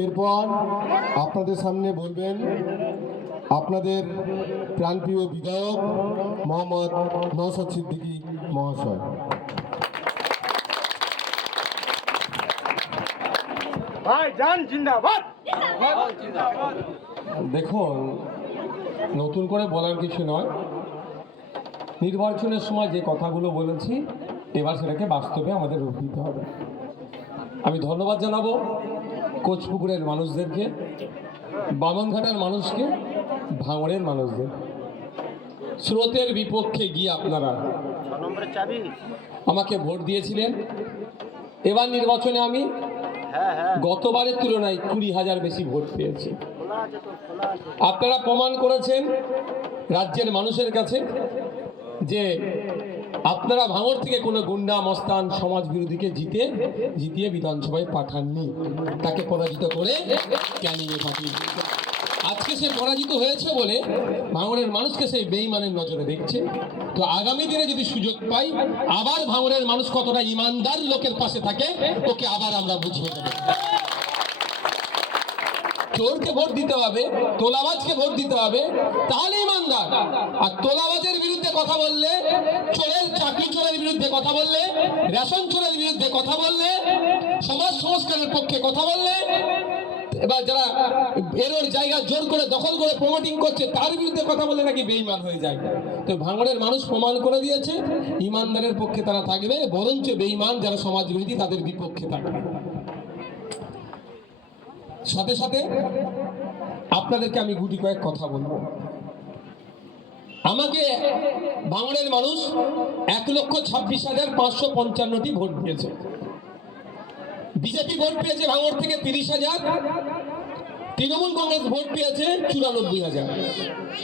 এরপর আপনাদের সামনে বলবেন আপনাদের প্রাণপ্রিয় বিধায়ক মোহাম্মদ নওশাদ সিদ্দিকী মহাশয়। দেখুন, নতুন করে বলার কিছু নয়। নির্বাচনের সময় যে কথাগুলো বলেছি এবার সেটাকে বাস্তবে আমাদের রূপ দিতে হবে। আমি ধন্যবাদ জানাবো কোচপুকুরের মানুষদেরকে, বামনঘাটার মানুষকে, ভাঙড়ের মানুষদের। স্রোতের বিপক্ষে গিয়ে আপনারা আমাকে ভোট দিয়েছিলেন। এবার নির্বাচনে আমি গতবারের তুলনায় 20,000 বেশি ভোট পেয়েছি। আপনারা প্রমাণ করেছেন রাজ্যের মানুষের কাছে যে আপনারা ভাঙড় থেকে কোনো গুন্ডা মস্তান সমাজ বিরোধীকে জিতিয়ে বিধানসভায় পাঠাননি, তাকে পরাজিত করে ক্যানিংয়ে পাঠিয়ে। আজকে সে পরাজিত হয়েছে বলে ভাঙড়ের মানুষকে সেই বেঈমানের নজরে দেখছে। তো আগামী দিনে যদি সুযোগ পাই, আবার ভাঙড়ের মানুষ কতটা ইমানদার লোকের পাশে থাকে ওকে আবার আমরা বুঝিয়ে দেব। চোরকে ভোট দিতে হবে, তোলাবাজকে ভোট দিতে হবে, তাহলে ইমানদার। আর তোলাবাজের বিরুদ্ধে কথা বললে, চোরের চাকরি চোরের বিরুদ্ধে কথা বললে, রেশন চোরের বিরুদ্ধে কথা বললে, সমাজ সংস্কারের পক্ষে কথা বললে, এবার যারা এর জায়গা জোর করে দখল করে প্রমোটিং করছে তার বিরুদ্ধে কথা বলে নাকি বেঈমান হয়ে যায়। তো ভাঙড়ের মানুষ প্রমাণ করে দিয়েছে ইমানদারের পক্ষে তারা থাকবে, বরঞ্চ বেঈমান যারা সমাজ বিরোধী তাদের বিপক্ষে থাকবে। সাথে সাথে আপনাদেরকে আমি গুটি কয়েক কথা বলবো। আমাকে ভাঙড়ের মানুষ 1,26,555টি ভোট দিয়েছে। বিজেপি ভোট পেয়েছে ভাঙড় থেকে 30,000, তৃণমূল কংগ্রেস ভোট পেয়েছে 94,000,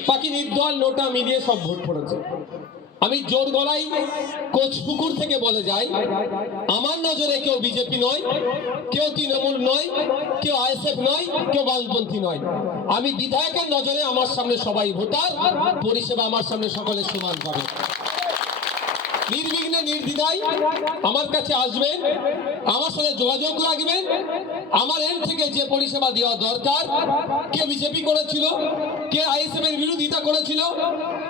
বাকি নির্দল নোটা মিলিয়ে সব ভোট পড়েছে। আমি জোর গলায় কোচপুকুর থেকে বলে যাই, আমার নজরে কেউ বিজেপি নয়, কেউ তৃণমূল নয়, কেউ আইএসএফ নয়, কেউ বামপন্থী নয়। আমি বিধায়কের নজরে আমার সামনে সবাই ভোটার, পরিষেবা আমার সামনে সকলে সমান পাবে। নির্বিঘ্নে নির্দ্বিধায় আমার কাছে আসবেন, আমার সাথে যোগাযোগ রাখবেন। আমার এর থেকে যে পরিষেবা দেওয়া দরকার, কে বিজেপি করেছিল, কে আইএসএফ এর বিরোধিতা করেছিল,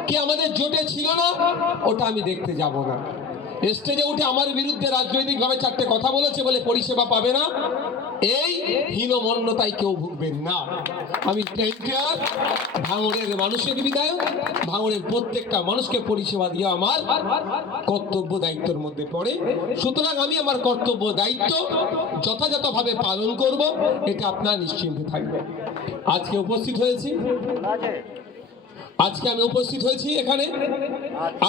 কে আমাদের জোটে ছিল না, ওটা আমি দেখতে যাব না। স্টেজে উঠে আমার বিরুদ্ধে রাজনৈতিকভাবে 4টে কথা বলেছে বলে পরিষেবা পাবে না, এই হীনমন্যতায় কেউ ভুগবেন না। আমি ভাঙড়ের মানুষের বিধায়ক, ভাঙড়ের প্রত্যেকটা মানুষকে পরিষেবা দিয়ে আমার কর্তব্য দায়িত্বের মধ্যে পড়ে। সুতরাং আমি আমার কর্তব্য দায়িত্ব যথাযথভাবে পালন করব, এটা আপনারা নিশ্চিন্তে থাকবেন। আজকে আমি উপস্থিত হয়েছি এখানে।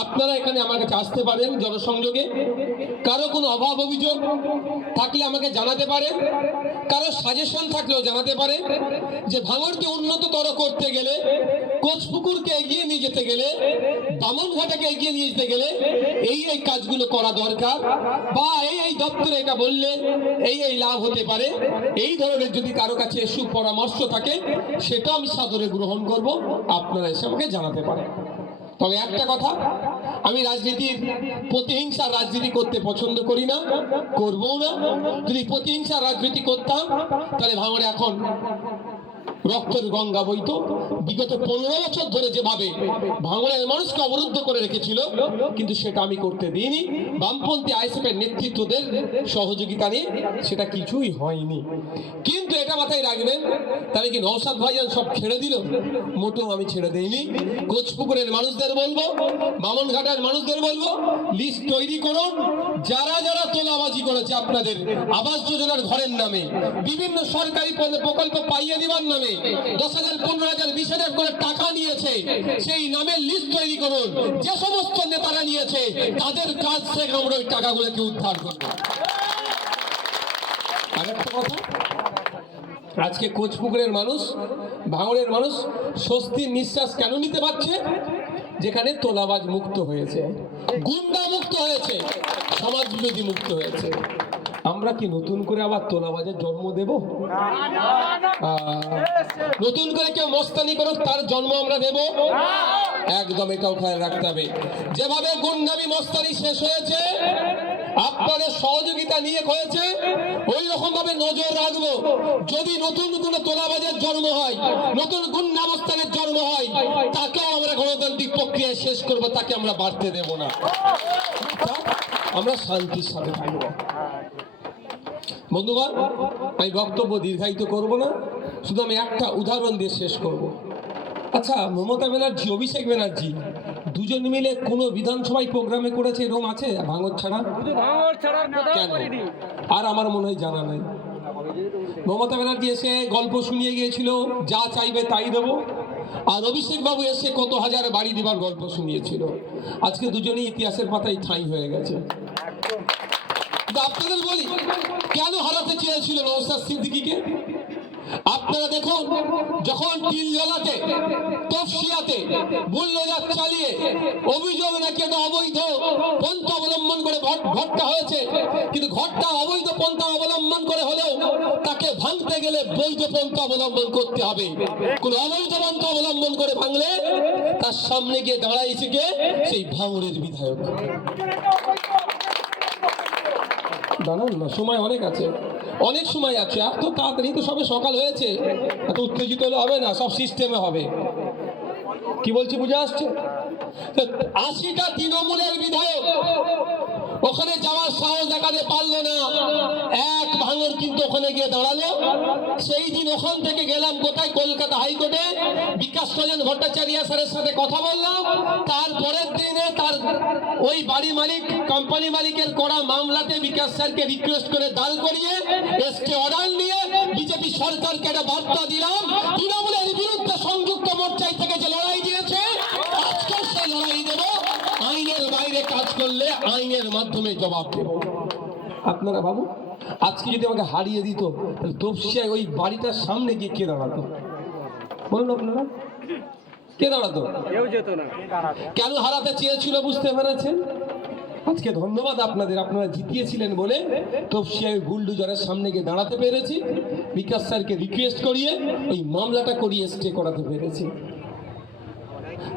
আপনারা এখানে আমার কাছে আসতে পারেন জনসংযোগে। কারো কোনো অভাব অভিযোগ থাকলে আমাকে জানাতে পারেন, কারো সাজেশন থাকলেও জানাতে পারেন যে ভাঙড়কে উন্নততর করতে গেলে, কোচপুকুরকে এগিয়ে নিয়ে যেতে গেলে, বামনঘাটাকে এগিয়ে নিয়ে যেতে গেলে এই কাজগুলো করা দরকার, বা এই দপ্তরে এটা বললে এই লাভ হতে পারে। এই ধরনের যদি কারো কাছে সুপরামর্শ থাকে সেটা আমি সাদরে গ্রহণ করব, আপনারা এসে আমাকে জানাতে পারেন। তবে একটা কথা, আমি রাজনীতির প্রতিহিংসার রাজনীতি করতে পছন্দ করি না, করবও না। যদি প্রতিহিংসার রাজনীতি করতাম তাহলে ভাঙড়ে এখন রক্তের গঙ্গা বইতো। বিগত 15 বছর ধরে যেভাবে ভাঙড়ের মানুষকে অবরুদ্ধ করে রেখেছিল, কিন্তু সেটা আমি করতে দিইনি। বামপন্থী আইএসএফ এর নেতৃত্বদের সহযোগিতা নিয়ে সেটা কিছুই হয়নি। কিন্তু এটা মাথায় রাখবেন, তাহলে কি নওশাদ ভাইজান সব ছেড়ে দিল? মোটেও আমি ছেড়ে দেইনি। কোচপুকুরের মানুষদের বলবো, বামনঘাটার মানুষদের বলবো, লিস্ট তৈরি করুন। যারা যারা তোলাবাজি করেছে আপনাদের আবাস যোজনার ঘরের নামে, বিভিন্ন সরকারি প্রকল্প পাইয়ে দিবার নামে 10,000, 15,000, 20,000 করে টাকা নিয়েছে, সেই নামের লিস্ট তৈরি করুন। যে সমস্ত নেতারা নিয়েছে তাদের কাজ থেকে আমরা ওই টাকাগুলোকে উদ্ধার করব। আরেকটা কথা, আজকে কোচপুকুরের মানুষ, ভাঙড়ের মানুষ স্বস্তির নিঃশ্বাস কেন নিতে পারছে? যেখানে তোলাবাজ মুক্ত হয়েছে, গুন্ডা মুক্ত হয়েছে, সমাজ বিরোধী মুক্ত হয়েছে। আমরা কি নতুন করে আবার তোলাবাজের জন্ম দেব? নতুন করে কেউ মস্তানি করুক তার জন্ম আমরা দেব? একদম, এটাও খেয়াল রাখতে হবে। যেভাবে গুন্ডামি মস্তানি শেষ হয়েছে, আপনাদের সহযোগিতা নিয়ে হয়েছে, ওই রকম ভাবে নজর রাখবো। যদি নতুন কোনো তোলাবাজের জন্ম হয়, নতুন গুন্ডাবস্থানের জন্ম হয়, তাকেও আমরা গণতান্ত্রিক প্রক্রিয়ায় শেষ করব, তাকে আমরা বাড়তে দেব না। আমরা শান্তির সাথে থাকবো। বন্ধুগণ, আমি বক্তব্য দীর্ঘায়িত করব না, শুধু আমি একটা উদাহরণ দিয়ে শেষ করব। আচ্ছা, মমতা ব্যানার্জি, অভিষেক ব্যানার্জি দুজন মিলে কোনো বিধানসভায় প্রোগ্রামে করেছে এরকম আছে ভাঙর ছাড়া? কেন? আর আমার মনে হয় জানা নাই। মমতা ব্যানার্জি এসে গল্প শুনিয়ে গিয়েছিল, যা চাইবে তাই দেবো, আর অভিষেক বাবু এসে কত হাজার বাড়ি দেবার গল্প শুনিয়েছিল। আজকে দুজনেই ইতিহাসের পাতায় ঠাঁই হয়ে গেছে। আপনাদের বলি, কেন হারাতে চেয়েছিল নওশাদ সিদ্দিকীকে? আপনারা দেখুন, যখন টিলজলাতে, তফসিয়াতে বুলডোজার চালিয়ে অভিযোগ নাকি এটা অবৈধ পন্থা অবলম্বন করে ঘরটা হয়েছে, কিন্তু ঘরটা অবৈধ পন্থা অবলম্বন করে হলেও তাকে ভাঙতে গেলে বৈধ পন্থা অবলম্বন করতে হবে। কোন অবৈধ পন্থা অবলম্বন করে ভাঙলে তার সামনে গিয়ে দাঁড়াইছে কে? সেই ভাঙড়ের বিধায়ক। দাঁড়ান না, সময় অনেক আছে, অনেক সময় আছে। এত তাড়াতাড়ি তো সবে সকাল হয়েছে, এত উত্তেজিত হলে হবে না, সব সিস্টেমে হবে। কি বলছি বুঝে আসছে? 80টা তৃণমূলের বিধায়ক ওখানে যাওয়ার সাহস দেখাতে পারলো না, এক ভাঙর কিন্তু ওখানে গিয়ে দাঁড়ালো। সেই দিন ওখান থেকে গেলাম কোথায়? কলকাতা হাইকোর্টে বিকাশ রঞ্জন ভট্টাচার্য স্যারের সাথে কথা বললাম। তারপরের দিনে তার ওই বাড়ি মালিক, কোম্পানি মালিকের করা মামলাতে বিকাশ স্যারকে রিকোয়েস্ট করে দাল করিয়ে এসকে অর্ডার নিয়ে বিজেপি সরকারকে একটা বার্তা দিলাম, তৃণমূলের বিরুদ্ধে সংযুক্ত মোর্চায় থেকে যে লড়াই দিয়েছে, আজকে সে লড়াই দেব। আইনের বাইরে কাজ করলে আইনের মাধ্যমে জবাব দেব। আপনারা বাবু, আজকে যদি আমাকে হারিয়ে দিত, তাহলে তফসিয়ায় ওই বাড়িটার সামনে গিয়ে কে দাঁড়াতো? বলুন আপনারা, কে দাঁড়াতো? কেউ যেত না। কেন হারাতে চেয়েছিল বুঝতে পেরেছেন? আজকে ধন্যবাদ আপনাদের, আপনারা জিতিয়েছিলেন বলে তফসিয়ায় বুলডোজারের সামনে গিয়ে দাঁড়াতে পেরেছি, বিকাশ স্যারকে রিকোয়েস্ট করিয়ে ওই মামলাটা করিয়ে স্টে করাতে পেরেছি।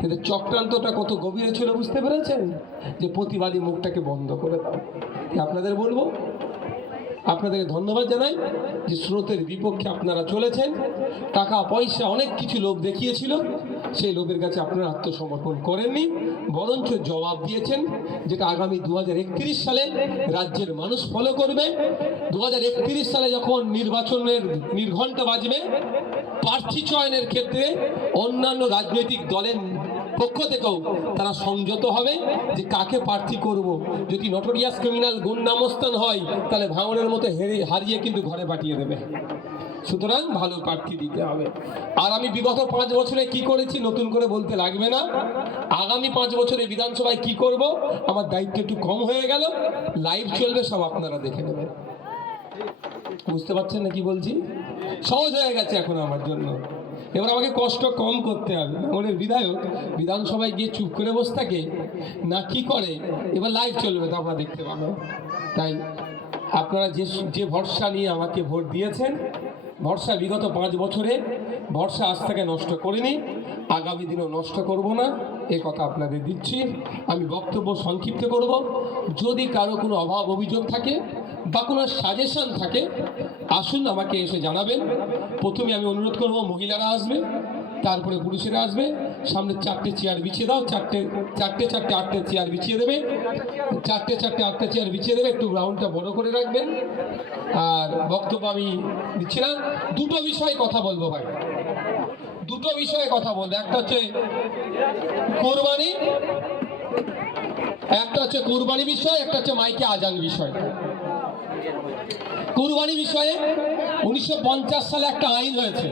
কিন্তু চক্রান্তটা কত গভীরে ছিল বুঝতে পেরেছেন? যে প্রতিবাদী মুখটাকে বন্ধ করে দাও। আপনাদের বলবো, আপনাদেরকে ধন্যবাদ জানাই যে স্রোতের বিপক্ষে আপনারা চলেছেন। টাকা পয়সা অনেক কিছু লোভ দেখিয়েছিল, সেই লোভের কাছে আপনারা আত্মসমর্পণ করেননি, বরঞ্চ জবাব দিয়েছেন, যেটা আগামী 2031 সালে রাজ্যের মানুষ ফলো করবে। 2031 সালে যখন নির্বাচনের নির্ঘণ্টা বাজবে, প্রার্থী চয়নের ক্ষেত্রে অন্যান্য রাজনৈতিক দলের পক্ষ থেকেও তারা সংযত হবে যে কাকে প্রার্থী করব। যদি নটোরিয়াস ক্রিমিনাল গুন্ডামস্তান হয়, তাহলে ভাঙনের মতো হারিয়ে কিন্তু ঘরে পাঠিয়ে দেবে। সুতরাং ভালো প্রার্থী দিতে হবে। আর আমি বিগত 5 বছরে কি করেছি নতুন করে বলতে লাগবে না। আগামী 5 বছরে বিধানসভায় কি করব, আমার দায়িত্ব একটু কম হয়ে গেল। লাইভ চলবে, সব আপনারা দেখে নেবেন। বুঝতে পারছেন না কি বলছি? সহজ হয়ে গেছে এখন আমার জন্য। এবার আমাকে কষ্ট কম করতে হবে। আমাদের বিধায়ক বিধানসভায় গিয়ে চুপ করে বসে থাকে না, কি করে? এবার লাইভ চলবে, তো আপনারা দেখতে পাবেন। তাই আপনারা যে ভরসা নিয়ে আমাকে ভোট দিয়েছেন, ভরসা বিগত 5 বছরে ভরসা আজ থেকে নষ্ট করিনি, আগামী দিনেও নষ্ট করব না, এ কথা আপনাদের দিচ্ছি। আমি বক্তব্য সংক্ষিপ্ত করব। যদি কারো কোনো অভাব অভিযোগ থাকে বা কোনো সাজেশন থাকে, আসুন আমাকে এসে জানাবেন। প্রথমে আমি অনুরোধ করব, মহিলারা আসবে, তারপরে পুরুষেরা আসবে। সামনে 4টে চেয়ার বিছিয়ে দাও, 4টে 8টে চেয়ার বিছিয়ে দেবে, 4টে 8টে চেয়ার বিছিয়ে দেবে। একটু গ্রাউন্ডটা বড় করে রাখবেন। আর বক্তব্য আমি দিচ্ছি না, দুটো বিষয়ে কথা বলবো ভাই, দুটো বিষয়ে কথা বলবো। একটা হচ্ছে কুরবানি, বিষয়, একটা হচ্ছে মাইকে আজান বিষয়। কুরবানি বিষয়ে 1950 সালে একটা আইন হয়েছে।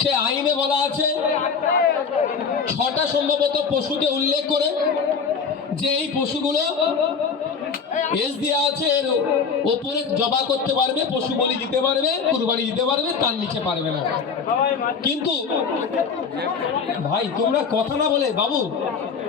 সে আইনে বলা আছে 6টা সম্ভবত পশুকে উল্লেখ করে যে এই পশুগুলো এস দেওয়া আছে, এর ওপরে জবা করতে পারবে, পশু বলি দিতে পারবে, কুরবানি দিতে পারবে, তার নিচে পারবে না। কিন্তু ভাই তোমরা কথা না বলে বাবু